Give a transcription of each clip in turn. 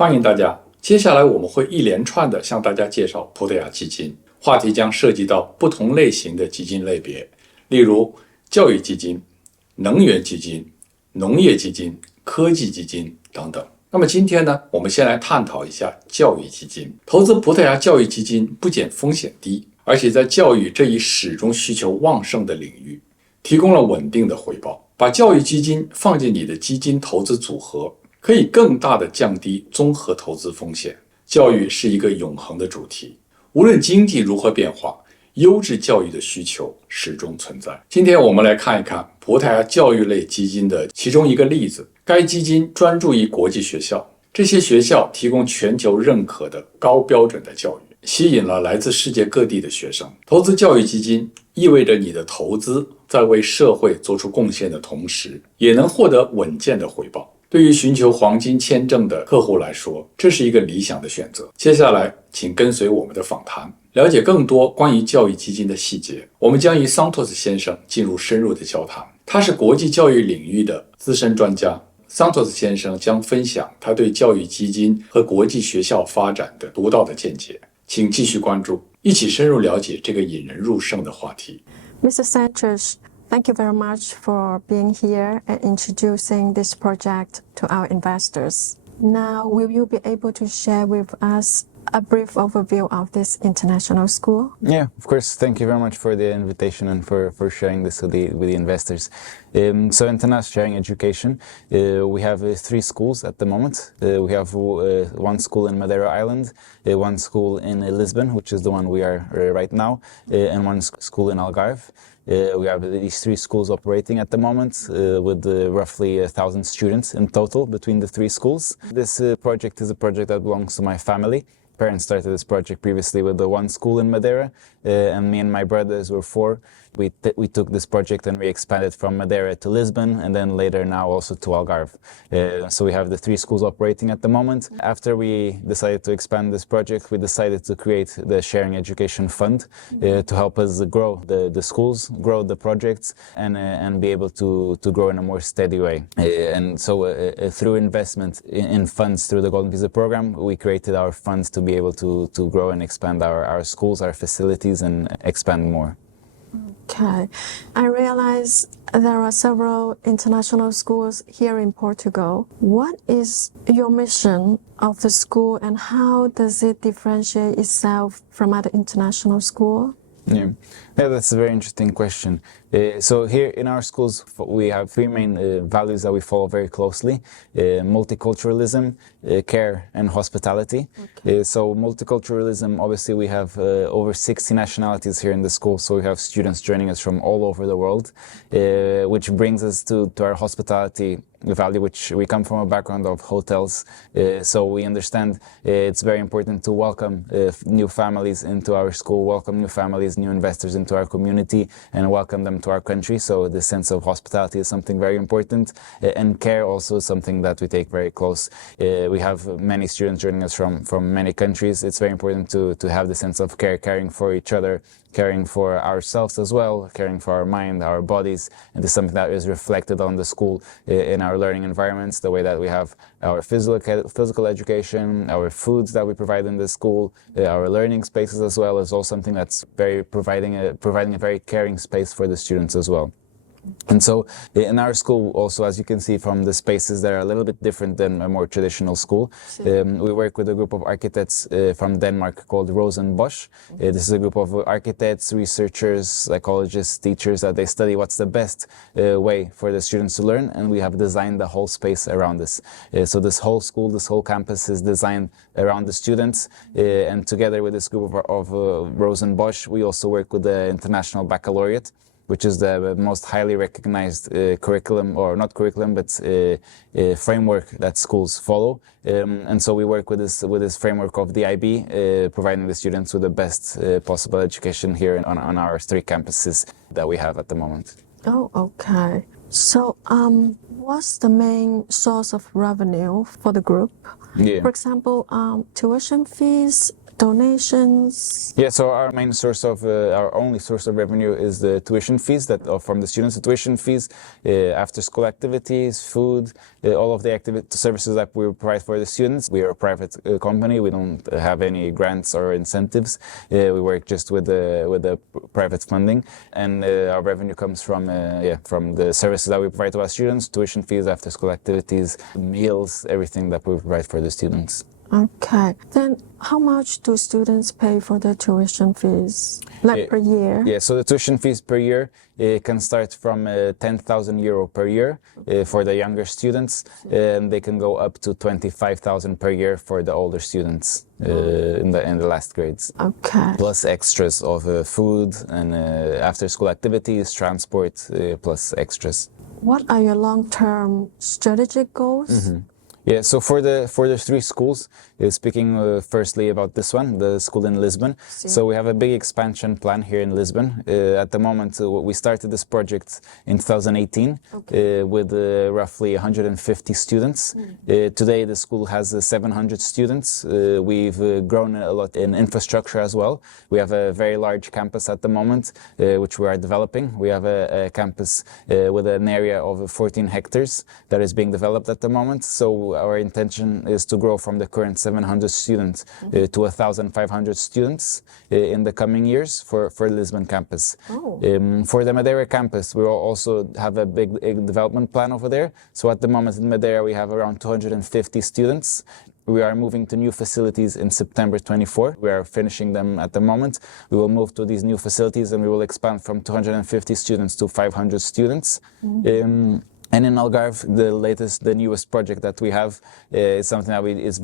欢迎大家。接下来我们会一连串的向大家介绍葡萄牙基金，话题将涉及到不同类型的基金类别，例如教育基金、能源基金、农业基金、科技基金等等。那么今天呢，我们先来探讨一下教育基金。投资葡萄牙教育基金不仅风险低，而且在教育这一始终需求旺盛的领域，提供了稳定的回报。把教育基金放进你的基金投资组合，可以更大的降低综合投资风险。教育是一个永恒的主题，无论经济如何变化，优质教育的需求始终存在。今天我们来看一看葡萄牙教育类基金的其中一个例子。该基金专注于国际学校，这些学校提供全球认可的高标准的教育，吸引了来自世界各地的学生。投资教育基金意味着你的投资在为社会做出贡献的同时，也能获得稳健的回报。对于寻求黄金签证的客户来说，这是一个理想的选择。接下来，请跟随我们的访谈，了解更多关于教育基金的细节。我们将与桑托斯先生进入深入的交谈，他是国际教育领域的资深专家。桑托斯先生将分享他对教育基金和国际学校发展的独到的见解。请继续关注，一起深入了解这个引人入胜的话题。Mr. Sanchez,Thank you very much for being here and introducing this project to our investors. Now, will you be able to share with us a brief overview of this international school? Yeah, of course. Thank you very much for the invitation and for sharing this with the investors. So International Sharing Education, we have 3 schools at the moment. We have one school in Madeira Island, one school in Lisbon, which is the one we are right now, and one school in Algarve. We have these 3 schools operating at the moment with roughly 1,000 students in total between the 3 schools. This project is a project that belongs to my family. Parents started this project previously with the one school in Madeira, and me and my brothers were 4. We took this project and we expanded from Madeira to Lisbon, and then later now also to Algarve. So we have the 3 schools operating at the moment. After we decided to expand this project, we decided to create the Sharing Education Fund to help us grow the schools, grow the projects, and be able to grow in a more steady way. And so through investment in funds through the Golden Visa program, we created our funds to be able to grow and expand our schools, our facilities, and expand more. Okay. I realize there are several international schools here in Portugal. What is your mission of the school and how does it differentiate itself from other international schools? Yeah, that's a very interesting question. So here in our schools, we have 3 main values that we follow very closely: multiculturalism, care, and hospitality. Okay. So multiculturalism, obviously we have over 60 nationalities here in the school, so we have students joining us from all over the world, which brings us to our hospitality value, which we come from a background of hotels, so we understand it's very important to welcome new families into our school, welcome new families, new investors into our community, and welcome them to our country. So the sense of hospitality is something very important, and care also is something that we take very close. We have many students joining us from many countries. It's very important to have the sense of care, caring for each other, caring for ourselves as well, caring for our mind, our bodies, and this is something that is reflected on the school in our learning environments, the way that we have our physical education, our foods that we provide in the school, our learning spaces as well, is all something that's very providing a very caring space for the students as well. And so in our school also, as you can see from the spaces, they're a little bit different than a more traditional school. We work with a group of architects from Denmark called Rosenbosch. This is a group of architects, researchers, psychologists, teachers, that they study what's the best way for the students to learn, and we have designed the whole space around this. So this whole school, this whole campus is designed around the students, and together with this group of Rosenbosch, we also work with the International Baccalaureate, which is the most highly recognized curriculum, or not curriculum, but framework that schools follow. And so we work with this framework of the IB, providing the students with the best possible education here on our 3 campuses that we have at the moment. Oh, okay. So, what's the main source of revenue for the group? Yeah. For example, tuition fees, donations? Yeah, so our main source of, our only source of revenue is the tuition fees that are from the students. The tuition fees, after school activities, food, all of the services that we provide for the students. We are a private company. We don't have any grants or incentives. We work just with the private funding, and our revenue comes from the services that we provide to our students: tuition fees, after school activities, meals, everything that we provide for the students. Okay. Then how much do students pay for the tuition fees, per year? Yeah, so the tuition fees per year can start from 10,000 euro per year for the younger students, and they can go up to 25,000 per year for the older students in the last grades. Okay. Plus extras of food and after school activities, transport, plus extras. What are your long-term strategic goals? Mm-hmm. Yeah, so for the three schools, speaking firstly about this one, the school in Lisbon. So we have a big expansion plan here in Lisbon. At the moment, we started this project in 2018 with roughly 150 students. Today, the school has 700 students. We've grown a lot in infrastructure as well. We have a very large campus at the moment, which we are developing. We have a campus with an area of 14 hectares that is being developed at the moment. So our intention is to grow from the current 700 students to 1,500 students in the coming years for Lisbon campus. For the Madeira campus, we will also have a big development plan over there. So at the moment in Madeira, we have around 250 students. We are moving to new facilities in September 24. We are finishing them at the moment. We will move to these new facilities and we will expand from 250 students to 500 students. And in Algarve, the newest project that we have is something that is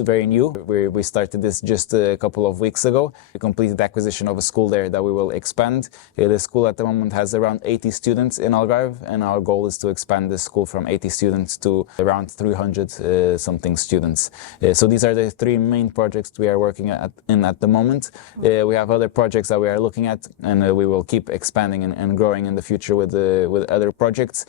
very new. We started this just a couple of weeks ago. We completed the acquisition of a school there that we will expand. The school at the moment has around 80 students in Algarve, and our goal is to expand the school from 80 students to around 300 something students. So these are the three main projects we are working at the moment. We have other projects that we are looking at, and we will keep expanding and growing in the future with other projects.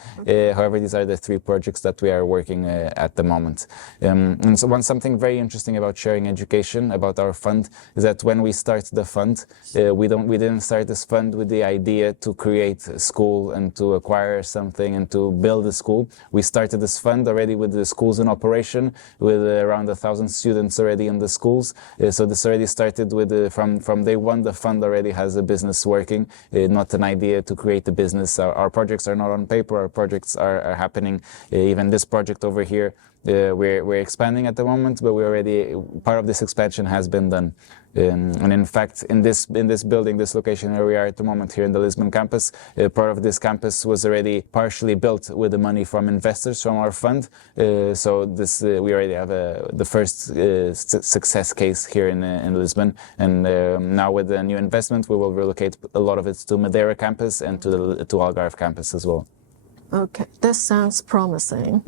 However, these are the three projects that we are working at the moment. And so something very interesting about sharing education, about our fund, is that when we start the fund, we didn't start this fund with the idea to create a school and to acquire something and to build a school. We started this fund already with the schools in operation, with around 1,000 students already in the schools. So this already started with from day one. The fund already has a business working, not an idea to create a business. Our projects are not on paper. Our projects are happening. Even this project over here, we're expanding at the moment, but part of this expansion has been done. And in fact, in this building, this location where we are at the moment here in the Lisbon campus, part of this campus was already partially built with the money from investors from our fund. So this we already have the first success case here in Lisbon. And now with the new investment, we will relocate a lot of it to Madeira campus and to Algarve campus as well. Okay, that sounds promising.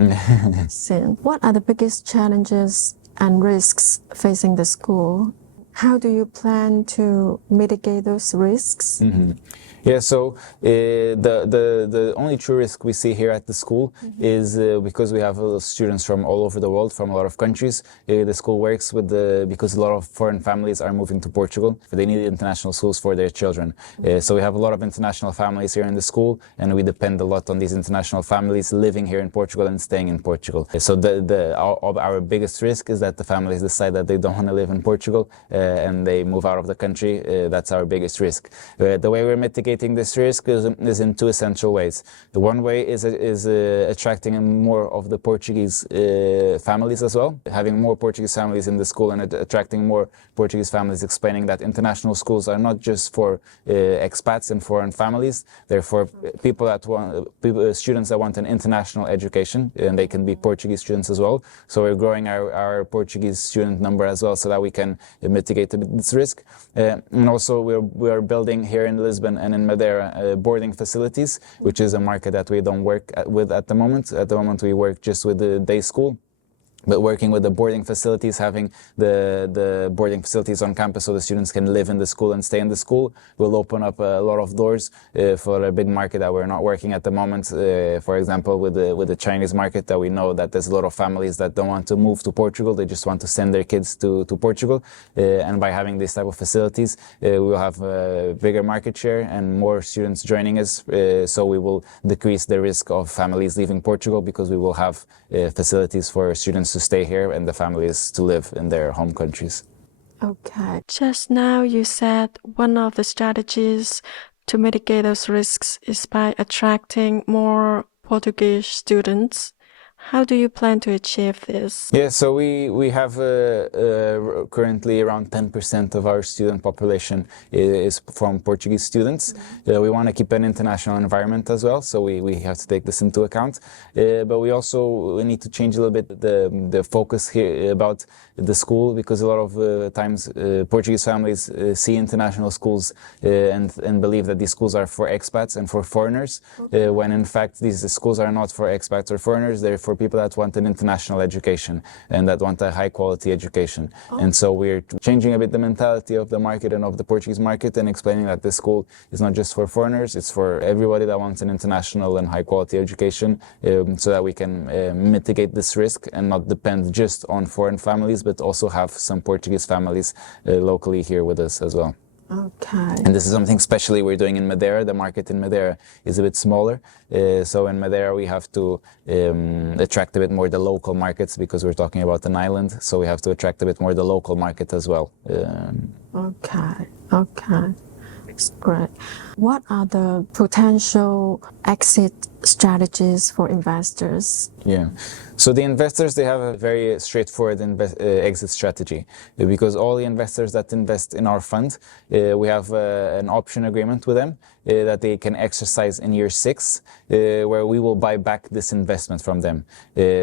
What are the biggest challenges and risks facing the school? How do you plan to mitigate those risks? Mm-hmm. Yeah, so the only true risk we see here at the school is because we have students from all over the world, from a lot of countries. The school works because a lot of foreign families are moving to Portugal. They need international schools for their children. So we have a lot of international families here in the school, and we depend a lot on these international families living here in Portugal and staying in Portugal. So our biggest risk is that the families decide that they don't want to live in Portugal and they move out of the country. That's our biggest risk. The way we're mitigating this risk is in two essential ways. The one way is attracting more of the Portuguese families as well, having more Portuguese families in the school and attracting more Portuguese families, explaining that international schools are not just for expats and foreign families. They're for students that want an international education, and they can be Portuguese students as well. So we're growing our Portuguese student number as well, so that we can mitigate this risk. And also we're building here in Lisbon and in Madeira boarding facilities, which is a market that we don't work with at the moment. At the moment we work just with the day school. But working with the boarding facilities, having the boarding facilities on campus so the students can live in the school and stay in the school will open up a lot of doors for a big market that we're not working at the moment. For example, with the Chinese market, that we know that there's a lot of families that don't want to move to Portugal. They just want to send their kids to Portugal. And by having these type of facilities, we will have a bigger market share and more students joining us. So we will decrease the risk of families leaving Portugal because we will have facilities for students to stay here and the families to live in their home countries. Okay. Just now you said one of the strategies to mitigate those risks is by attracting more Portuguese students. How do you plan to achieve this? Yeah, so we have currently around 10% of our student population is from Portuguese students. We want to keep an international environment as well, so we have to take this into account. But we also need to change a little bit the focus here about the school, because a lot of times Portuguese families see international schools and believe that these schools are for expats and for foreigners, when in fact these schools are not for expats or foreigners. They're for people that want an international education and that want a high quality education. And so we're changing a bit the mentality of the market and of the Portuguese market and explaining that this school is not just for foreigners, it's for everybody that wants an international and high quality education, so that we can mitigate this risk and not depend just on foreign families, but also have some Portuguese families locally here with us as well. Okay. And this is something especially we're doing in Madeira. The market in Madeira is a bit smaller. So in Madeira we have to attract a bit more the local markets, because we're talking about an island. So we have to attract a bit more the local market as well. Okay. That's great. What are the potential exit strategies for investors? Yeah. So the investors, they have a very straightforward exit strategy, because all the investors that invest in our fund, we have an option agreement with them that they can exercise in year 6, where we will buy back this investment from them.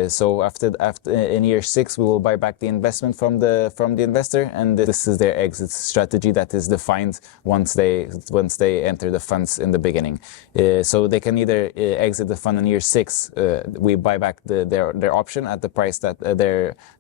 So after in year 6, we will buy back the investment from the investor, and this is their exit strategy that is defined once they enter the funds in the beginning. So they can either exit the fund in year 6. We buy back their option at the price that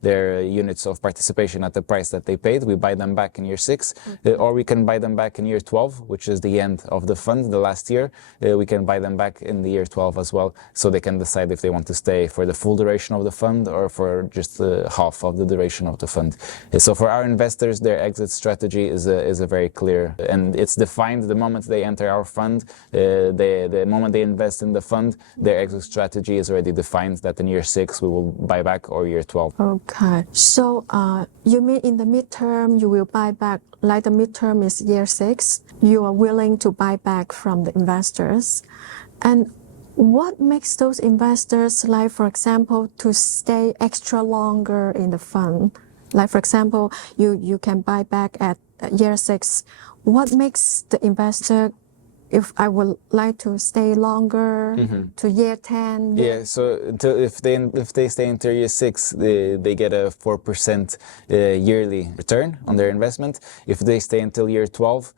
their units of participation at the price that they paid. We buy them back in year 6, or we can buy them back in year 12, which is the end of the fund, the last year. We can buy them back in the year 12 as well, so they can decide if they want to stay for the full duration of the fund or for just half of the duration of the fund. So for our investors, their exit strategy is a very clear, and it's defined the moment they enter our fund. The moment they invest in the fund, their exit strategy is already defined, that in year 6 we will buy back, or year 12. Okay. So you mean in the midterm you will buy back, like the midterm is year 6, you are willing to buy back from the investors. And what makes those investors, like for example, to stay extra longer in the fund? Like for example, you can buy back at year 6. What makes the investor, if I would like to stay longer to year 10? Yeah, so if they stay until year 6, they get a 4% yearly return on their investment. If they stay until year 12,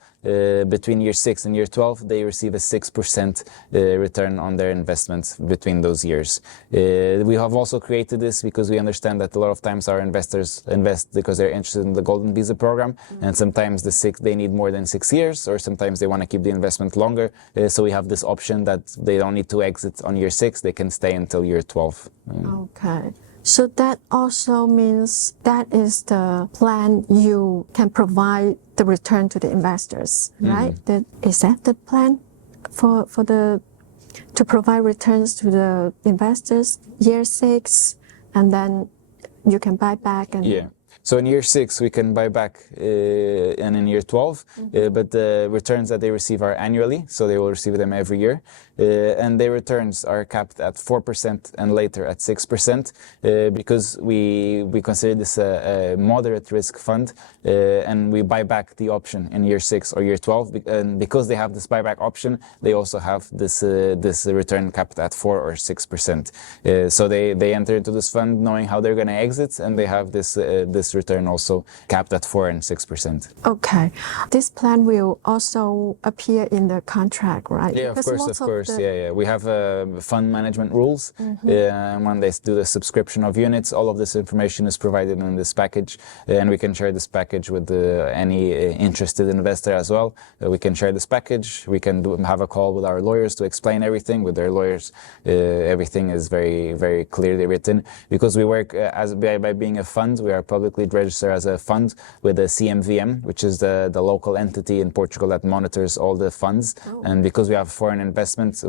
between year 6 and year 12, they receive a 6% return on their investment between those years. We have also created this because we understand that a lot of times our investors invest because they're interested in the Golden Visa program, and sometimes they need more than 6 years, or sometimes they want to keep the investment longer. So we have this option that they don't need to exit on year 6, they can stay until year 12. Okay. So that also means that is the plan you can provide the return to the investors, right? Is that the plan to provide returns to the investors, year 6, and then you can buy back? And yeah. So in year 6, we can buy back, and in year 12, but the returns that they receive are annually, so they will receive them every year. And their returns are capped at 4% and later at 6%, because we consider this a moderate risk fund, and we buy back the option in year 6 or year 12. And because they have this buyback option, they also have this return capped at 4 or 6%. So they enter into this fund knowing how they're going to exit, and they have this this return also capped at 4 and 6%. Okay. This plan will also appear in the contract, right? Yeah, of Because course. Yeah. We have fund management rules. When they do the subscription of units, all of this information is provided in this package, and we can share this package with any interested investor as well. We can share this package. We can have a call with our lawyers to explain everything. With their lawyers, everything is very, very clearly written. Because we work by being a fund, we are publicly registered as a fund with a CMVM, which is the local entity in Portugal that monitors all the funds. And because we have foreign investments,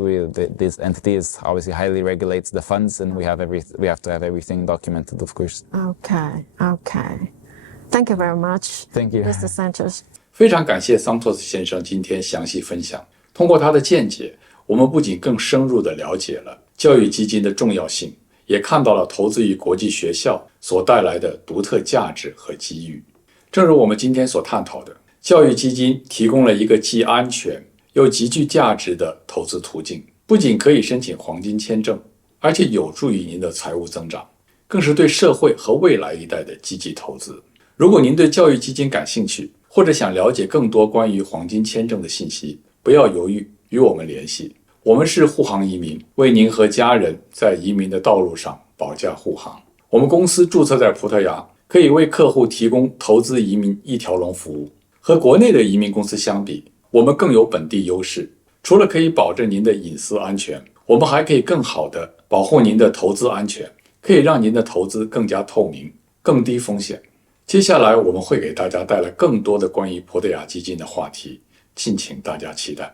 this entity is obviously highly regulates the funds, and we have to have everything documented, of course. Okay. Thank you very much. Thank you, Mr. Sanchez. 非常感谢桑托斯先生今天详细分享。通过他的见解，我们不仅更深入地了解了教育基金的重要性，也看到了投资于国际学校所带来的独特价值和机遇。正如我们今天所探讨的，教育基金提供了一个既安全又极具价值的投资途径，不仅可以申请黄金签证，而且有助于您的财务增长，更是对社会和未来一代的积极投资。如果您对教育基金感兴趣，或者想了解更多关于黄金签证的信息，不要犹豫，与我们联系。我们是护航移民，为您和家人在移民的道路上保驾护航。我们公司注册在葡萄牙，可以为客户提供投资移民一条龙服务。和国内的移民公司相比，我们更有本地优势。除了可以保证您的隐私安全，我们还可以更好地保护您的投资安全，可以让您的投资更加透明，更低风险。接下来我们会给大家带来更多的关于葡萄牙基金的话题，敬请大家期待。